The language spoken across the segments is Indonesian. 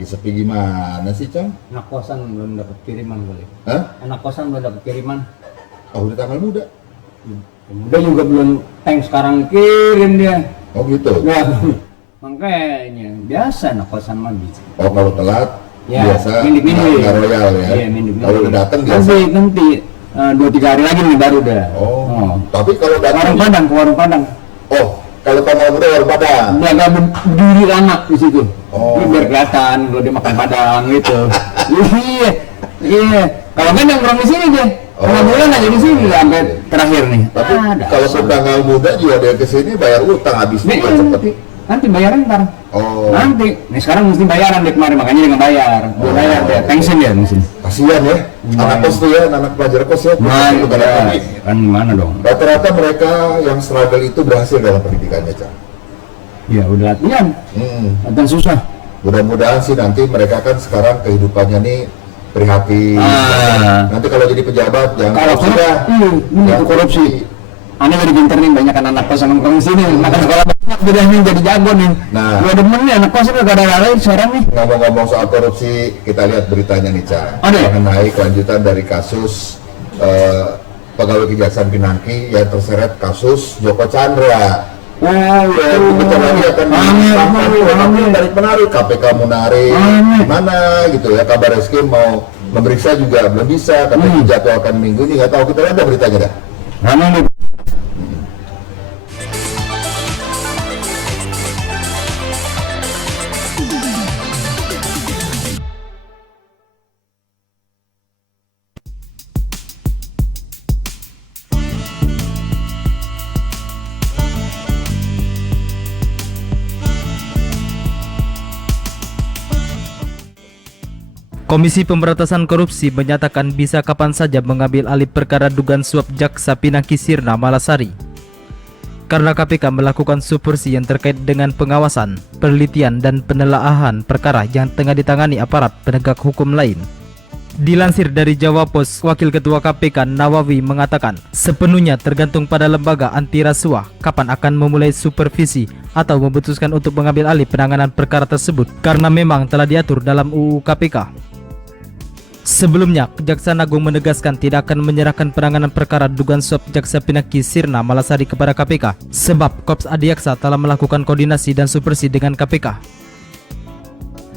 lagi sepi gimana sih, Cang? Anak kosan belum dapat kiriman kali. Hah? Anak kosan belum dapat kiriman. Oh, udah tanggal muda. Udah juga belum tank sekarang kirim dia. Oh gitu. Ya, makanya biasa anak kosan mah gitu. Oh, kalau telat Ya, biasa mindi-mindi. nggak royal ya. Iya, mindi-mindi. Kalau udah datang biasa. Nanti 2-3 hari lagi nih baru dah. Oh. Tapi kalau datang Ke warung Padang. oh, kalau tanggal muda baru Padang. Dia agak berdiri lama di situ. Oh. Ini biar kelihatan kalau dia makan Padang gitu. Iya. Iya. Kalau kan yang di sini dia. Oh. Tengah bulan aja di sini sampai terakhir nih. Tapi kalau tanggal muda juga dia ke sini bayar utang habis Nih, juga cepet. nanti bayaran ntar. Oh. Nanti. Nih sekarang mesti bayaran dia kemarin makanya dia nggak bayar. Dia bayar dia pensiun dia mesti. Kasihan ya, anak kos tuh ya, anak pelajar kos ya. Nah, Bukan anak ya, kami. kan mana dong? Rata-rata mereka yang struggle itu berhasil dalam pendidikannya, Cang. Ya udah latihan. Latihan susah. Mudah-mudahan sih nanti mereka kan sekarang kehidupannya nih prihatin. Nanti kalau jadi pejabat jangan Kalau korupsi dah. Jangan korupsi. Aneh jadi pinter nih, banyak anak kos yang nongkrong di sini, makan sekolah banyak, udah nih jadi jago nih. Nah. Gua demen nih anak kos udah gak ada lain sekarang nih. Ngomong-ngomong soal korupsi, kita lihat beritanya nih, Cang. Ada ya? Mengenai kelanjutan dari kasus pegawai Kejaksaan Pinangki yang terseret kasus Joko Chandra. Oh ya, Bentar lagi akan tarik menarik, KPK mau narik, mana gitu ya, kabar Eskrim mau memeriksa juga belum bisa, tapi dijadwalkan minggu ini, nggak tahu, kita lihat beritanya dah. Rame nih. Komisi Pemberantasan Korupsi menyatakan bisa kapan saja mengambil alih perkara dugaan suap Jaksa Pinangki Sirna Malasari. Karena KPK melakukan subversi yang terkait dengan pengawasan, penelitian dan penelaahan perkara yang tengah ditangani aparat penegak hukum lain. Dilansir dari Jawa Post, Wakil Ketua KPK Nawawi mengatakan, sepenuhnya tergantung pada lembaga anti rasuah kapan akan memulai supervisi atau memutuskan untuk mengambil alih penanganan perkara tersebut karena memang telah diatur dalam UU KPK. Sebelumnya, Kejaksaan Agung menegaskan tidak akan menyerahkan penanganan perkara dugaan suap Jaksa Pinangki Sirna Malasari kepada KPK sebab Korps Adiaksa telah melakukan koordinasi dan supervisi dengan KPK.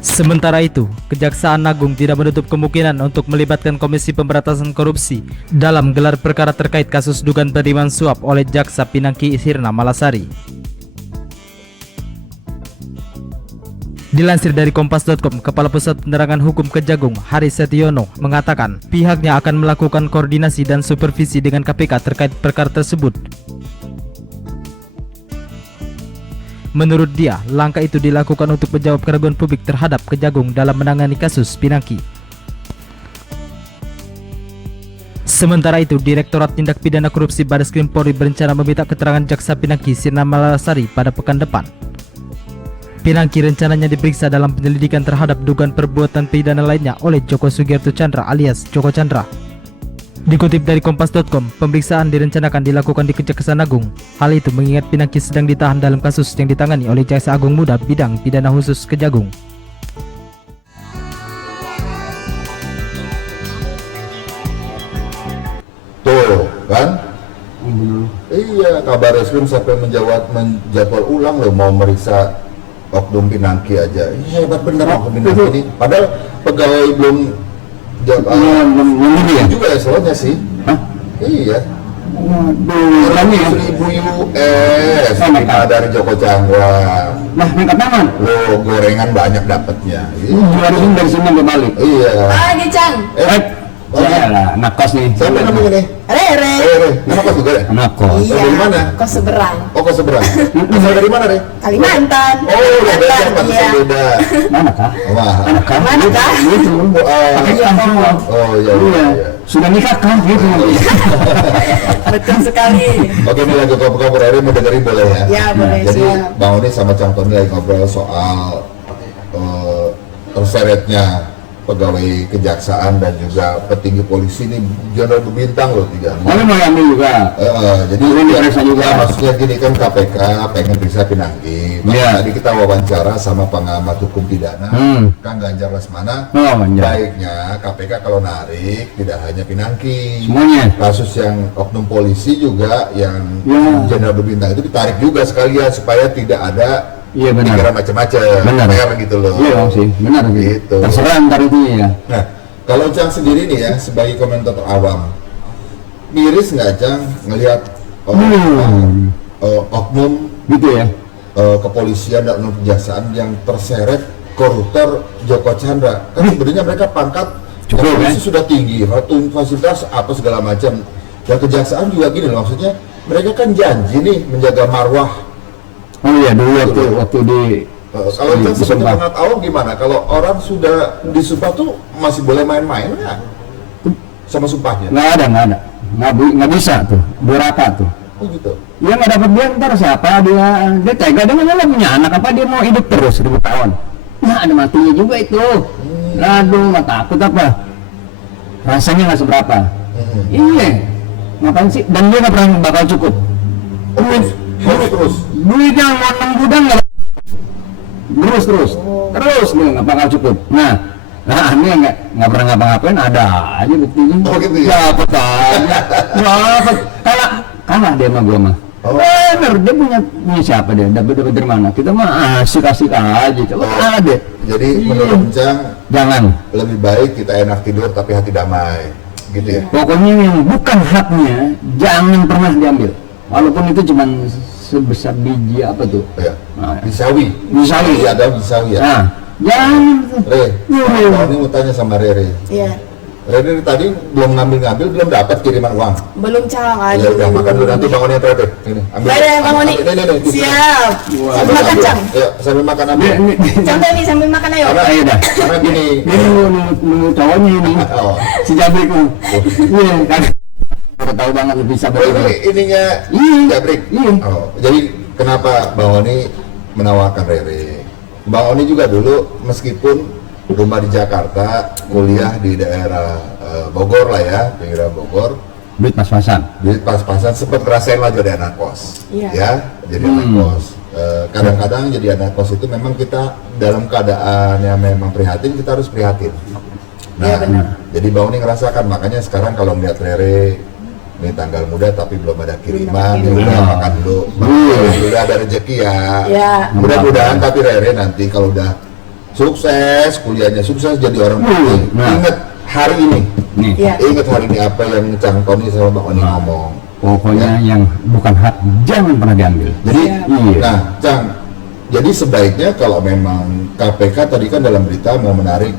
Sementara itu, Kejaksaan Agung tidak menutup kemungkinan untuk melibatkan Komisi Pemberantasan Korupsi dalam gelar perkara terkait kasus dugaan penerimaan suap oleh Jaksa Pinangki Sirna Malasari. Dilansir dari Kompas.com, Kepala Pusat Penerangan Hukum Kejagung, Haris Setiono, mengatakan pihaknya akan melakukan koordinasi dan supervisi dengan KPK terkait perkara tersebut. Menurut dia, langkah itu dilakukan untuk menjawab keraguan publik terhadap Kejagung dalam menangani kasus Pinangki. Sementara itu, Direktorat Tindak Pidana Korupsi Bareskrim Polri berencana meminta keterangan Jaksa Pinangki Sirna Malasari pada pekan depan. Pinangki rencananya diperiksa dalam penyelidikan terhadap dugaan perbuatan pidana lainnya oleh Joko Sugiarto Tjandra alias Joko Chandra. Dikutip dari Kompas.com, pemeriksaan direncanakan dilakukan di Kejaksaan Agung. Hal itu mengingat Pinangki sedang ditahan dalam kasus yang ditangani oleh Jaksa Agung Muda Bidang Pidana Khusus Kejagung. Tuh, kan? Iya, kabar Eskrim sampai menjadwal ulang loh mau meriksa Oknum Pinangki aja. Ini hebat bener Oknum Pinangki ini. Padahal pegawai belum juga eselonnya sih. Hah? Iya. Lagi ya? 1000 US dari Joko Chandra. Nah, ngangkat tangan. Lo gorengan banyak dapatnya. Dari sini sampai balik. Iya. Lagi Cang. Ya lah, anak kos nih. Siapa namanya nih? Rere. Nama kos juga ya? Anak kos. Iya. Dari mana? Kos seberang. Oh, kos seberang. Asal dari mana, Re? Kalimantan. Oh, udah beda, Kalimantan. pantesan Iya. beda. Mana kah? Wah. Anak kah? Mana kah? Gitu. Pakai sama. Oh, iya. Iya. Sudah nikah kah? Gitu. Betul sekali. Oke, ini lagi ngobrol Rere mau dengerin boleh ya? Ya boleh Jadi siap. Bang Oni sama Cang Tony lagi ngobrol soal terseretnya pegawai kejaksaan dan juga petinggi polisi ini jenderal berbintang loh tiga. Tapi mau ambil juga. Jadi Ini diperiksa juga. maksudnya gini kan KPK pengen periksa Pinangki. Iya. Tadi kita wawancara sama pengamat hukum pidana, Kang Ganjar Lesmana. Oh, Ganjar. Baiknya KPK kalau narik tidak hanya Pinangki. Semuanya. Kasus yang oknum polisi juga yang Ya. jenderal berbintang itu ditarik juga sekalian supaya tidak ada Iya benar. pikiran macam-macam. Benar. Fair gitu loh. Iya dong sih, benar Gitu. Terserah ntar itu ya. Nah, kalau Cang sendiri nih ya sebagai komentator awam, miris nggak Cang ngelihat oknum Gitu ya. kepolisian dan oknum kejaksaan yang terseret koruptor Joko Chandra? Kan sebenarnya mereka pangkat Cukup, polisi kan? sudah tinggi, fasilitas apa segala macam. Dan kejaksaan juga gini loh, maksudnya mereka kan janji nih menjaga marwah. Oh iya dulu waktu di Kalau Cang sebagai disumpah. pengamat awam gimana? Kalau orang sudah disumpah tuh masih boleh main-main nggak sama sumpahnya? Nggak bisa tuh, durhaka tuh. Oh gitu. Dia nggak dapat dia ntar siapa dia tega dia mana punya anak apa dia mau hidup terus 1000 tahun. Nah ada matinya juga itu. Aduh nggak takut apa? Rasanya nggak seberapa. Iya, ngapain sih? Dan dia nggak pernah bakal cukup. Terus. Duitnya mau 6 gudang nggak terus dia nggak bakal cukup. Nah ini nggak pernah ngapa-ngapain ada aja buktinya. Oh, gitu ya? Dapat aja. Dapat kalah dia sama gua mah. Oh. Bener, dia punya siapa dia? Dapat dari mana? Kita mah asik aja. Coba ada. Jadi Iya. menurut Cang Jangan. lebih baik kita enak tidur tapi hati damai, gitu ya? Pokoknya yang bukan haknya jangan pernah diambil. Walaupun itu cuma sebesar biji apa tuh? Ya. Nah, Bisawi. Bisawi. Iya, ada Bisawi ya. Nah, jangan. Re, ini mau tanya sama Rere. Iya. Rere tadi belum ngambil, belum dapat kiriman uang. Belum Cang, Ya aduh. udah makan dulu nanti bangunnya Rere. Ini, ambil. Dadah Bang Oni. Ini. Siap. Sambil makan Cang. Ya, sambil makan ambil. Contoh nih sambil makan ayo. Ayo dah. Karena gini. Dia nunggu cowoknya ini. Oh. Si Jabrik tuh. Iya kan. Udah tahu banget lebih bisa Oh, ini ininya Iya. Jabrik. Iya. Oh, jadi kenapa Bang Oni menawarkan Rere? Bang Oni juga dulu meskipun rumah di Jakarta, kuliah di daerah Bogor lah ya, daerah Bogor. Duit pas-pasan. Jadi pas-pasan sempat ngerasain lah jadi anak kos, Iya. ya, jadi anak kos. Kadang-kadang jadi anak kos itu memang kita dalam keadaan yang memang prihatin, kita harus prihatin. Nah, Iya, benar. jadi Bang Oni ngerasakan, makanya sekarang kalau melihat Rere, ini tanggal muda tapi belum ada kiriman, ya udah makan dulu, udah ada rezeki ya. Ya. Mudah-mudahan tapi Rere nanti kalau udah sukses, kuliahnya sukses jadi orang penting. Nah. Ingat hari ini, Nih. Iya. ingat hari ini apa yang Cang Tony sama Bang Oni ngomong. Pokoknya yang bukan hak jangan pernah diambil. Jadi, Iya. nah, Cang, jadi sebaiknya kalau memang KPK tadi kan dalam berita mau menarik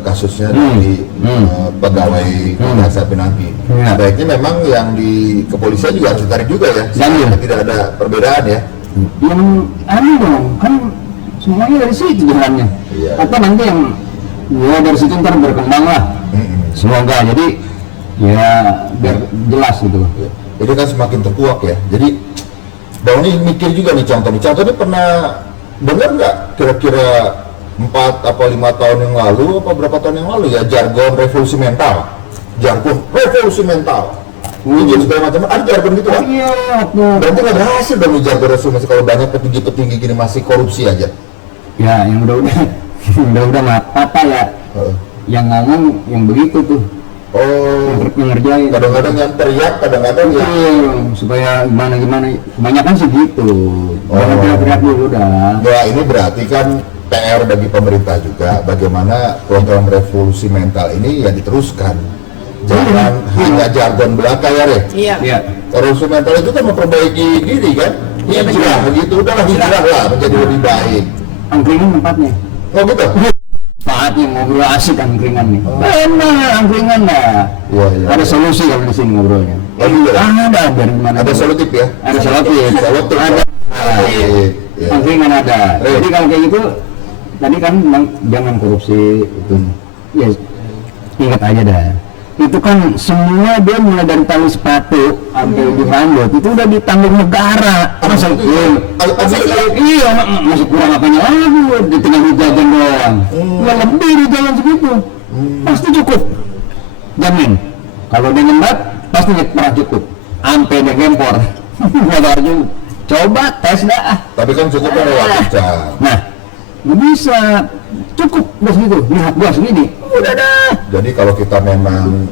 kasusnya dari pegawai Kejaksaan Pinangki. Ya. Sebaiknya memang yang di kepolisian juga harus ditarik juga ya. Diambil. Supaya tidak ada perbedaan ya. Yang dong, kan semuanya dari situ jalannya. Iya. Atau nanti yang ya dari situ ntar berkembang lah. Semoga jadi ya biar jelas gitu. Ya. Ini kan semakin terkuak ya. Jadi Bang ini mikir juga nih contohnya pernah dengar nggak kira-kira 4 apa 5 tahun yang lalu apa berapa tahun yang lalu ya jargon revolusi mental. Ini segala macam ada jargon gitu kan? Iya, Berarti nggak berhasil dong nih jargon revolusi mental kalau banyak petinggi-petinggi gini masih korupsi aja. ya yang udah udah nggak apa ya. Yang ngomong yang begitu tuh, Oh, yang ngerjain. kadang-kadang yang teriak, kadang-kadang ya. Iya, supaya gimana kebanyakan sih gitu. Jangan teriak-teriak dulu udah. Ya ini berarti kan PR bagi pemerintah juga bagaimana program revolusi mental ini ya diteruskan. Jangan hanya jargon belaka ya Re. Iya. Iya. Revolusi mental itu kan memperbaiki diri kan. Iya, Hijrah begitu udahlah hijrah lah menjadi lebih baik. Angkringan tempatnya. Oh gitu. Saatnya ngobrol asik angkringan nih. Benar angkringan dah. Iya, iya. Ada solusi kalau di sini ngobrolnya. Oh, gitu. Ada dari mana? Ada solutif ya. Ada solutif. Solutif. Ada. Iya. Angkringan ada. Jadi kalau kayak gitu, tadi kan bilang jangan korupsi itu. Ya ingat aja dah. Itu kan semua dia mulai dari tali sepatu sampai ujung rambut itu udah ditanggung negara. Masa iya, masih kurang apanya lagi di tinggal di jajan doang. Ya lebih di jalan segitu. Pasti cukup. Jamin. Kalau dia ngembat, pasti pernah cukup. Sampai dia gempor. Nggak tahu. Coba tes dah. Tapi kan cukup kan relatif, Cang. Nah, nggak bisa. Cukup bos gitu. Lihat gua segini. Udah dah. Jadi kalau kita memang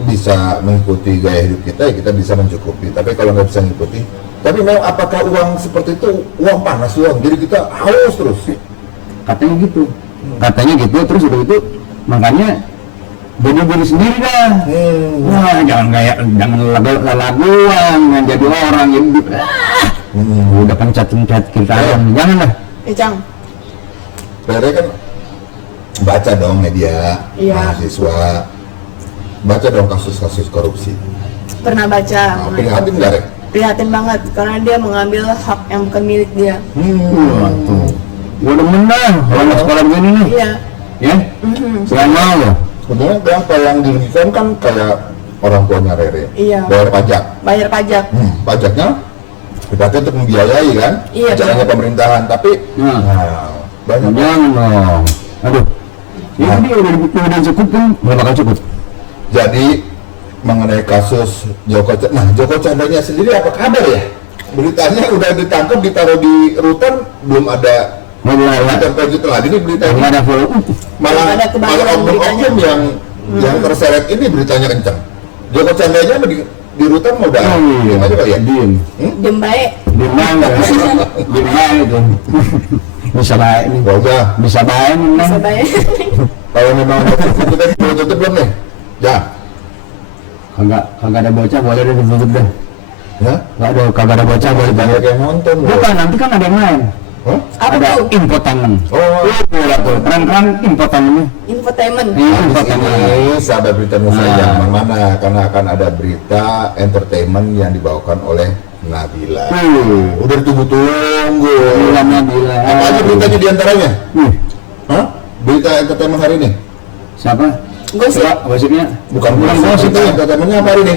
bisa mengikuti gaya hidup kita, ya kita bisa mencukupi. Tapi kalau nggak bisa mengikuti, tapi memang apakah uang seperti itu uang panas uang? Jadi kita haus terus. Katanya gitu. Katanya gitu. Terus udah gitu. Makanya bunuh diri sendiri dah. Wah, jangan lagu-laguan, jangan jadi orang yang udah pencet kita. Jangan lah. Cang. Sebenarnya kan baca dong media, Iya. mahasiswa, baca dong kasus-kasus korupsi. Pernah baca. Nah, prihatin nggak, Rek? Prihatin banget karena dia mengambil hak yang bukan milik dia. Wah, tuh. Gua demen dah, orang sekolah begini nih. Iya. Ya? Selain mau loh. Sebenarnya yang dirugikan kan kayak orang tuanya Rere, Iya. bayar pajak. Bayar pajak. Pajaknya dipakai untuk membiayai kan, Iya, acaranya benar. pemerintahan. Tapi banyak. Jangan dong. Aduh. Ya dia udah cukup kan, nggak bakal cukup. Jadi mengenai kasus Joko Chandra, nah Joko Chandranya sendiri apa kabar ya? Beritanya udah ditangkap, ditaruh di rutan, belum ada intervensi lagi nih berita ini. Nggak ada follow. Malah Belum ada kebaruan oknum-oknum yang terseret ini beritanya kencang. Joko Chandranya di rutan mau udah diem aja kali ya? Diem. Diem baik. Diem banget. Diem banget tuh. Bisa baik nih. Gak usah. Bisa baik nih. Bisa baik. Kalau memang kita mau tutup belum nih? Ya. Kagak ada bocah, boleh deh ditutup deh. Ya? Kagak ada bocah, boleh Banyak banget. yang nonton loh. Bukan, nanti kan ada yang lain. Hah? Apa Ada tuh? infotainment. Oh, Keren-keren infotainmentnya. Infotainment. Infotainment. ini sahabat berita Nusa Nah. jangan mana karena akan ada berita entertainment yang dibawakan oleh Nabila. Udah ditunggu-tunggu. Bila Nabila. Apa aja beritanya diantaranya? Wih, Hah? Berita entertainment hari ini? siapa? Gosip. Coba, gosipnya. Bukan gosip. berita entertainmentnya apa hari ini?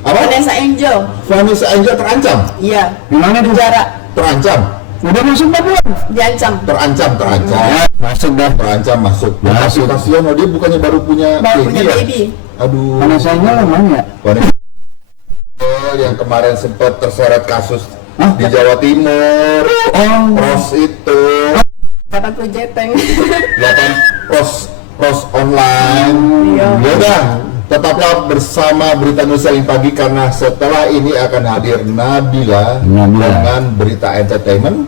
Apa? Vanessa Angel. Vanessa Angel terancam? Iya. Gimana tuh? Penjara. Terancam? Udah masuk dah belum? Diancam. Terancam. Ya, masuk dah. Terancam masuk. Masuk. Kasihan loh, dia bukannya baru punya Baru punya ya? baby. Aduh. Mana saya lo mana ya? Vanessa yang kemarin sempat terseret kasus Hah? di Jawa Timur. Oh, Pros itu 80 jeteng. 8 pros online. Iya. Ya udah, tetaplah bersama Berita Nusa yang pagi karena setelah ini akan hadir Nabila dengan berita entertainment,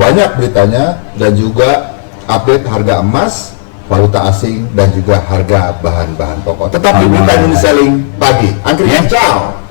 banyak beritanya dan juga update harga emas, valuta asing dan juga harga bahan-bahan pokok. Tetap di Berita Nusa pagi. Angkringan, ciao.